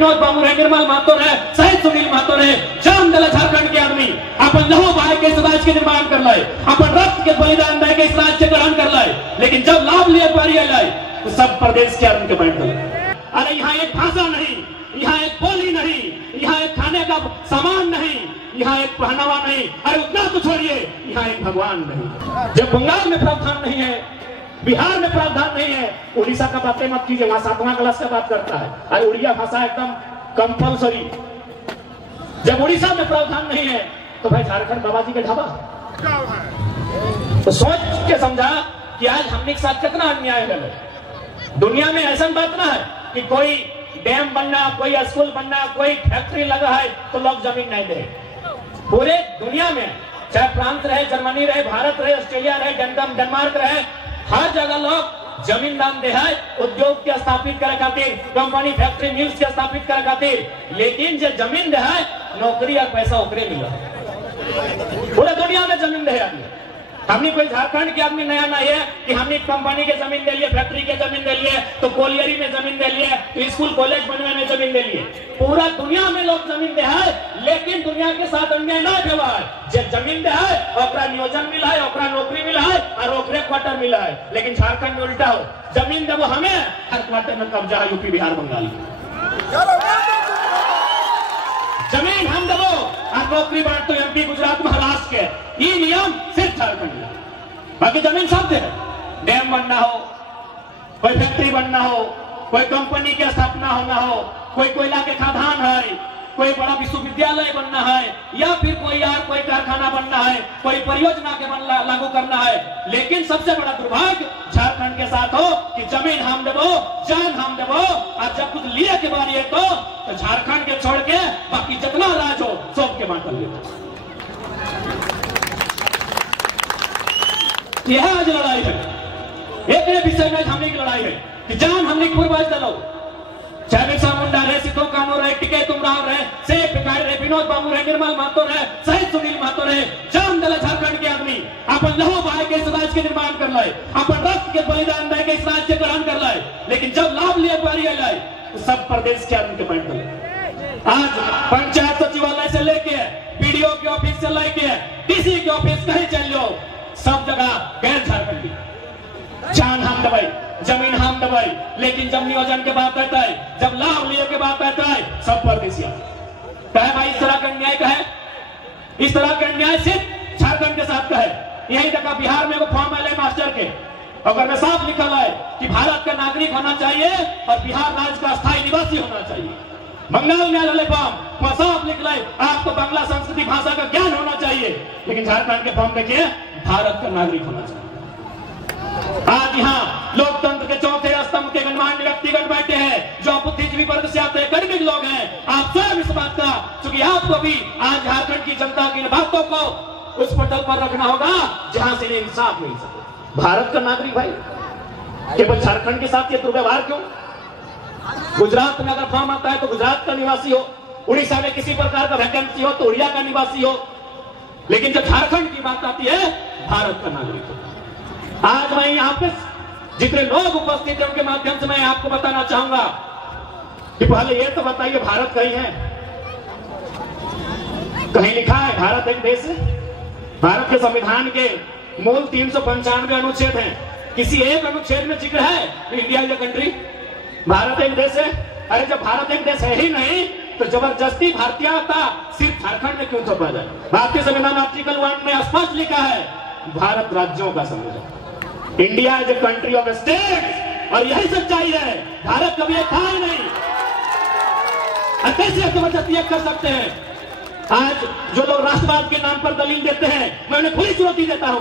विनोद बाबू रहे, निर्मल महतो रहे, शहीद सुनील महतो रहे, जान दिला झारखंड के आदमी अपन लहू बहाय के इस राज्य के निर्माण कर लाए, अपन रक्त के बलिदान दे के इस राज्य के ग्रहण कर लाए, लेकिन जब लाभ लिए पारी लाए तो सब प्रदेश के आदमी के बैठ गए। अरे यहाँ एक भाषा नहीं, यहाँ एक बोली नहीं, यहाँ एक खाने का सामान नहीं, यहाँ एक पहनावा नहीं, अरे उतना तो छोड़िए, यहाँ एक भगवान नहीं। जब बंगाल में प्रावधान नहीं है, बिहार में प्रावधान नहीं है, उड़ीसा का बातें मत कीजिए, वहां 7वां क्लास का बात करता है। अरे उड़िया भाषा एकदम कंपल्सरी। जब उड़ीसा में प्रावधान नहीं है तो भाई झारखंड बाबा जी के ढाबा। तो सोच के समझा कि आज हमने के साथ कितना अन्याय है। दुनिया में ऐसा बात ना है कि कोई डैम बनना, कोई स्कूल बनना, कोई फैक्ट्री लगा है तो लोग जमीन नहीं दे। पूरे दुनिया में चाहे प्रांत रहे, जर्मनी रहे, भारत रहे, ऑस्ट्रेलिया रहे, डेनमार्क रहे, हर जगह लोग जमीन दान दे है उद्योग के स्थापित करे खातिर, कंपनी फैक्ट्री मिल्स के स्थापित करे खातिर। लेकिन जो जमीन दे है नौकरी और पैसा ओकरे मिला। पूरे दुनिया में जमीन दे आदमी। हमने कोई झारखंड के आदमी नया नहीं है कि हमने कंपनी के जमीन दे लिए, फैक्ट्री के जमीन दे लिए, तो कोलियरी में जमीन दे लिए, तो स्कूल कॉलेज बनने में जमीन दे लिए। पूरा दुनिया में लोग जमीन दे है, लेकिन दुनिया के साथ अन्याय ना हुआ है। जब जमीन दे है ओकरा नियोजन मिला है, ओकरा नौकरी मिला है और ओकरे क्वार्टर मिला है। लेकिन झारखंड में उल्टा हो, जमीन देवो हमें, हर क्वार्टर में कब्जा है यूपी बिहार बंगाल। जमीन हम देवो और नौकरी बांट तो एमपी गुजरात महाराष्ट्र के। ये नियम सिर्फ झारखंड में, बाकी जमीन सब दे। डैम बनना हो, कोई फैक्ट्री बनना हो, कोई कंपनी की स्थापना होना हो, कोई कोयला के खदान है, कोई बड़ा विश्वविद्यालय बनना है, या फिर कोई कारखाना बनना है, कोई परियोजना के लागू करना है। लेकिन सबसे बड़ा दुर्भाग्य झारखंड के साथ हो कि जमीन हम देवो, जान हम देवो, और जब कुछ लिए के बारी है तो झारखंड के छोड़ के बाकी जितना राज हो सब के बांट ले। यह आज लड़ाई है, एक विषय में हमने की लड़ाई है कि जान हमने पूर्वज दलो, चाहे बिरसा मुंडा रहे, सिद्धू कानू रहे, टिके तुमराव रहे, शेख भिखारी रहे, विनोद बाबू रहे, निर्मल महतो रहे, शहीद सुनील महतो रहे, जान दिला झारखंड के आदमी अपन लहू बहाय के इस राज्य के निर्माण कर लाए, अपन रक्त के बलिदान दे के इस राज्य के ग्रहण कर लाए, लेकिन जब लाभ लिए पारी लाए तो सब प्रदेश के आदमी के बैठ गए। आज पंचायत सचिवालय से लेके बीडीओ के ऑफिस से लेके डीसी के ऑफिस कहीं चल जाओ, सब जगह गैर झारखंडी। जान हम दबाई, जमीन हम दबाई, लेकिन जब नियोजन के बात आता है, जब लाभ लिए के बात आता है, सब परदेसी कहे भाई इस तरह का अन्याय कहे, इस तरह का अन्याय सिर्फ झारखंड के साथ का है। यही जगह बिहार में वो फॉर्म आए मास्टर के, अगर में साफ लिखा है कि भारत का नागरिक होना चाहिए और बिहार राज्य का स्थायी निवासी होना चाहिए। बंगाल में वाले फॉर्म साफ लिखा है आपको बांग्ला संस्कृति भाषा का ज्ञान होना चाहिए, लेकिन झारखंड के फॉर्म देखिए भारत का नागरिक होना चाहिए। आज यहाँ लोकतंत्र के चौथे स्तंभ के गणमान्य व्यक्तिगण बैठे हैं जो बुद्धिजीवी वर्ग से आते हैं, कर्मिक लोग हैं। आप स्वयं इस बात का, क्योंकि आपको भी आज झारखंड की जनता की बातों को उस पटल पर रखना होगा जहां से इंसाफ मिल सके। भारत का नागरिक भाई केवल झारखंड के साथ ये दुर्व्यवहार क्यों? गुजरात में अगर फॉर्म आता है तो गुजरात का निवासी हो, उड़ीसा में किसी प्रकार का वैकेंसी हो तो उड़िया का निवासी हो, लेकिन जब झारखंड की बात आती है भारत का नागरिक हो। आज मैं यहाँ पे जितने लोग उपस्थित हैं उनके माध्यम से मैं आपको बताना चाहूंगा कि पहले ये तो बताइए भारत कहीं है? कहीं लिखा है भारत एक देश है? भारत के संविधान के मूल 395 अनुच्छेद हैं, किसी एक अनुच्छेद में जिक्र है India is a country, Bharat एक देश है? अरे जब भारत एक देश है ही नहीं तो जबरदस्ती भारतीयता सिर्फ झारखंड में क्यों थोपा जाए? भारतीय संविधान आर्टिकल 1 में स्पष्ट लिखा है भारत राज्यों का संविधान, India is a country of states, और यही सच्चाई है। भारत कभी एक था ही नहीं, कैसे जबरदस्ती कर सकते हैं? आज जो लोग राष्ट्रवाद के नाम पर दलील देते हैं मैं उन्हें खुली चुनौती देता हूं।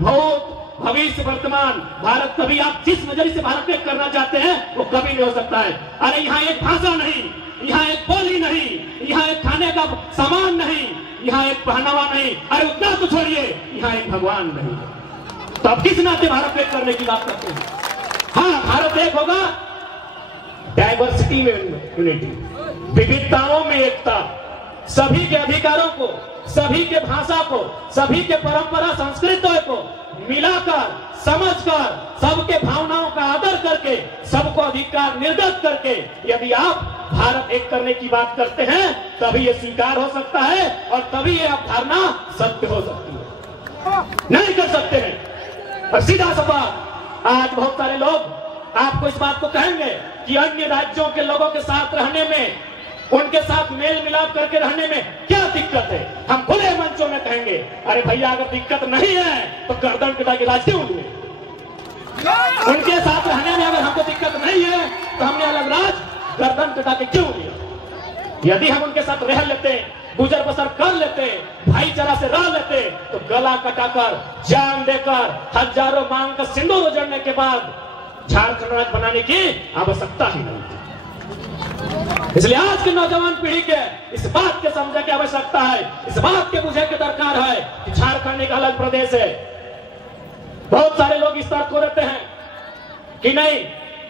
भूत भविष्य वर्तमान भारत कभी आप जिस नजरिए से भारत में करना चाहते हैं वो कभी नहीं हो सकता है। अरे यहाँ एक भाषा नहीं, यहाँ एक बोली नहीं, यहाँ एक खाने का सामान नहीं, यहाँ एक पहनावा नहीं, अरे उतना तो छोड़िए, यहाँ एक भगवान नहीं। तो अब किस नाते भारत एक करने की बात करते हैं? हाँ, भारत एक होगा डाइवर्सिटी में यूनिटी, विविधताओं में एकता, सभी के अधिकारों को, सभी के भाषा को, सभी के परंपरा संस्कृतियों को मिलाकर, समझकर, सबके भावनाओं का आदर करके, सबको अधिकार निर्गत करके यदि आप भारत एक करने की बात करते हैं तभी ये स्वीकार हो सकता है और तभी ये अवधारणा सत्य हो सकती है, नहीं कर सकते हैं। और सीधा सवाल, आज बहुत सारे लोग आपको इस बात को कहेंगे कि अन्य राज्यों के लोगों के साथ रहने में, उनके साथ मेल मिलाप करके रहने में क्या दिक्कत है। हम खुले मंचों में कहेंगे, अरे भैया अगर दिक्कत नहीं है तो गर्दन कटा के राज क्यों लिए? उनके साथ रहने में अगर हमको दिक्कत नहीं है तो हमने अलग राज गर्दन कटा के क्यों लिया? यदि हम उनके साथ रह लेते, गुजर बसर कर लेते, भाईचारा से रह लेते, तो गला कटाकर, जान देकर, हजारों मांग का सिंदूर उजड़ने के बाद झारखंड राज्य बनाने की आवश्यकता ही नहीं थी। इसलिए आज की नौजवान पीढ़ी के इस बात के समझने की आवश्यकता है, इस बात के बुझे के दरकार है कि झारखंड एक अलग प्रदेश है। बहुत सारे लोग इस तर्क को देते हैं कि नहीं,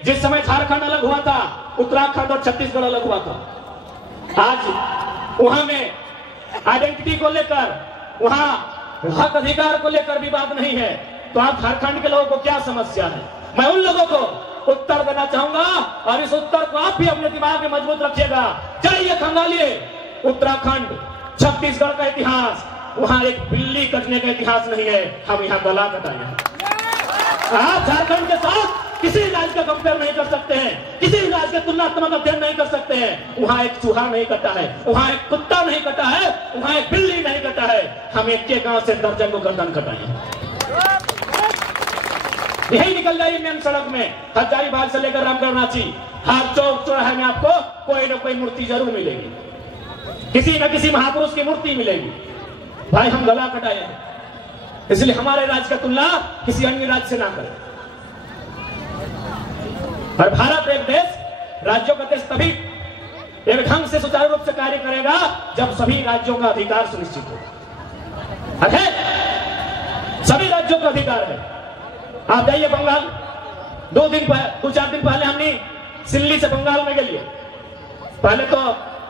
जिस समय झारखंड अलग हुआ था उत्तराखंड और छत्तीसगढ़ अलग हुआ था। आज वहां में आइडेंटिटी को लेकर, वहां हक अधिकार को लेकर विवाद नहीं है, तो आप झारखंड के लोगों को क्या समस्या है? मैं उन लोगों को उत्तर देना चाहूंगा और इस उत्तर को आप भी अपने दिमाग में मजबूत रखिएगा। चाहिए खंगालिए उत्तराखंड छत्तीसगढ़ का इतिहास, वहां एक बिल्ली कटने का इतिहास नहीं है, हम यहाँ गला कटाए हैं। आप झारखंड के साथ किसी राज्य का कंपेयर नहीं कर सकते हैं, किसी राज्य के तुलनात्मक अध्ययन नहीं कर सकते हैं। वहां एक चूहा नहीं कटा है, वहां एक कुत्ता नहीं कटा है, वहां एक बिल्ली नहीं कटा है, हम एक के गांव से दर्जन को गर्दन कटाए हैं। यही निकल जाइए मेन सड़क में, हजारीबाग से लेकर रामगढ़ रांची, हर चौक चौराहे में आपको कोई न कोई मूर्ति जरूर मिलेगी, किसी न किसी महापुरुष की मूर्ति मिलेगी। भाई हम गला कटाए हैं, इसलिए हमारे राज्य का तुलना किसी अन्य राज्य से ना करें। और भारत एक देश, राज्यों का देश तभी एक ढंग से सुचारू रूप से कार्य करेगा जब सभी राज्यों का अधिकार सुनिश्चित हो। सभी राज्यों का अधिकार है। आप जाइए बंगाल, 2-4 दिन पहले हमने सिल्ली से बंगाल में गए। पहले तो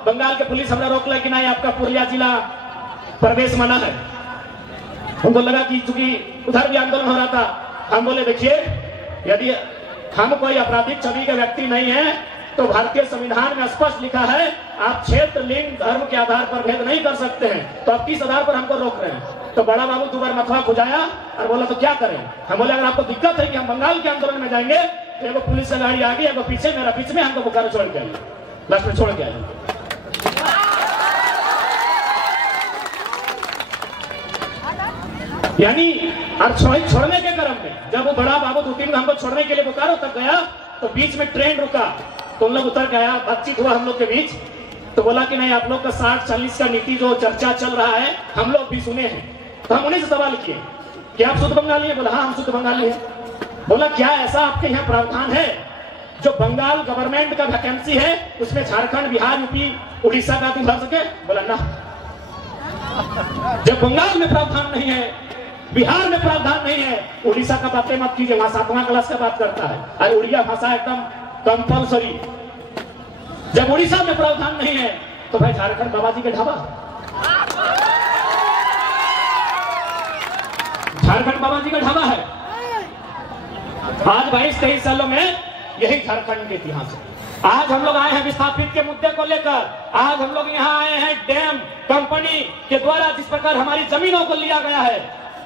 बंगाल के पुलिस हमरा रोक कि नहीं आपका पुरलिया जिला प्रवेश मना है। हमको लगा कि चूंकि उधर भी आंदोलन हो रहा था, हम बोले देखिए यदि हम कोई आपराधिक छवि के व्यक्ति नहीं है तो भारतीय संविधान में स्पष्ट लिखा है आप क्षेत्र, लिंग, धर्म के आधार पर भेद नहीं कर सकते हैं, तो आप किस आधार पर हमको रोक रहे हैं? तो बड़ा बाबू 2 बार मथुआ खुजाया और बोला तो क्या करें? हम बोले अगर आपको दिक्कत है कि हम बंगाल के आंदोलन में जाएंगे तो एगो पुलिस से गाड़ी आगे, एगो पीछे, मेरा बीच में, हमको बोकारो छोड़ के आइए, लास्ट में छोड़ के आइए। यानी और छोड़ने के क्रम में जब वो बड़ा बाबू 2-3 हमको छोड़ने के लिए बोकारो तक गया तो बीच में ट्रेन रुका, तो उन लोग उतर गया, बातचीत हुआ हम लोग के बीच, तो बोला कि नहीं आप लोग का 60-40 का नीति जो चर्चा चल रहा है हम लोग भी सुने हैं। तो हम उन्हीं से सवाल किए कि आप शुद्ध बंगाली है? बोला हाँ हम शुद्ध बंगाली हैं। बोला क्या ऐसा आपके यहाँ प्रावधान है जो बंगाल गवर्नमेंट का वैकेंसी है उसमें झारखंड, बिहार, यूपी, उड़ीसा का आदमी भर सके? बोला ना, जब बंगाल में प्रावधान नहीं है, बिहार में प्रावधान नहीं है, उड़ीसा का बातें मत कीजिए, वहां 7वां क्लास का बात करता है, अरे उड़िया भाषा एकदम कंपल्सरी। जब उड़ीसा में प्रावधान नहीं है तो भाई झारखंड बाबा जी के ढाबा, झारखंड बाबा जी का ढाबा है। आज 22-23 सालों में यही झारखंड के इतिहास है। आज हम लोग आए हैं विस्थापित के मुद्दे को लेकर, आज हम लोग यहाँ आए हैं डैम कंपनी के द्वारा जिस प्रकार हमारी जमीनों को लिया गया है,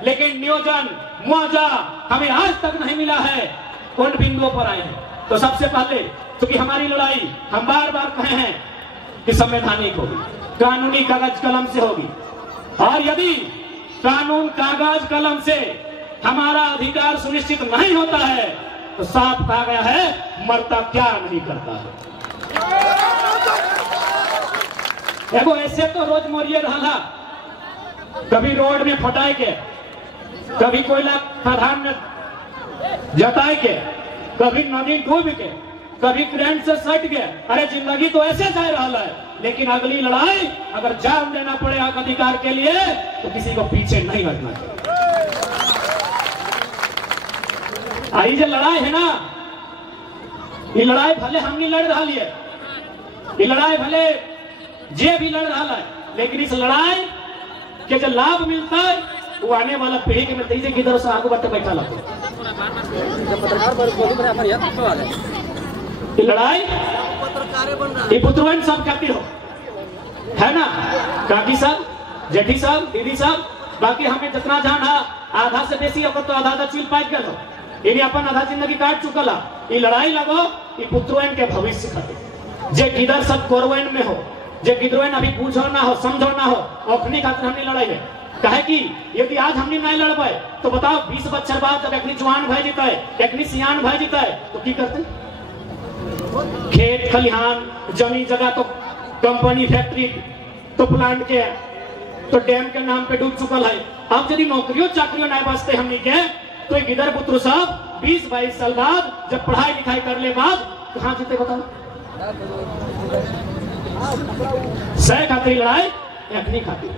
लेकिन नियोजन, मुआवजा हमें आज तक नहीं मिला है। उन बिंदुओं पर आए हैं। तो सबसे पहले क्योंकि हमारी लड़ाई हम बार बार कहे हैं कि संवैधानिक होगी, कानूनी कागज कलम से होगी, और यदि कानून कागज कलम से हमारा अधिकार सुनिश्चित नहीं होता है तो साफ कहा गया है मरता क्या नहीं करता है। एगो ऐसे तो रोज मोरिये रहा, कभी रोड में फटाए के, कभी कोयला खदान में जताए के, कभी नदी डूब के, कभी करंट से सट के। अरे जिंदगी तो ऐसे जा रहा है, लेकिन अगली लड़ाई अगर जान देना पड़े हक अधिकार के लिए तो किसी को पीछे नहीं हटना चाहिए। आई जो लड़ाई है ना, ये लड़ाई भले हम नहीं लड़ रहा है, ये लड़ाई भले जे भी लड़ रहा है, लेकिन इस लड़ाई के जो लाभ मिलता है वो आने वाला पीढ़ी के मिलते ही किधर से आगू बढ़ते बैठा लगता है। लड़ाई ये पुत्रवन सब खातिर हो, है ना काकी साहब, जेठी साहब, दीदी साहब, बाकी हमें जितना जान आधा से बेसी तो आधा आधा चील पाइट गल हो, ये अपन आधा जिंदगी काट चुकल है। ये लड़ाई लगो ये पुत्रवन के भविष्य खातिर, जे किधर सब कोरवन में हो, जे किधरवन अभी पूछो ना हो, समझो ना हो, ओखनी खातिर हमने लड़ाई है। कहे कि यदि आज हमने नहीं लड़बे तो बताओ 20 बच्चर बाद जब एक जवान भाई जीता है, एक सियान भाई जीता है तो की करते? खेत खलिहान जमीन जगह तो कंपनी फैक्ट्री तो प्लांट के तो डैम के नाम पे डूब चुकल है। अब यदि नौकरियों चाकरियों नहीं बचते हमने के तो गिदर पुत्र साहब 20-22 साल बाद जब पढ़ाई लिखाई कर ले बाद कहाँ जीते बताओ? सह खातिर लड़ाई, अपनी खातिर।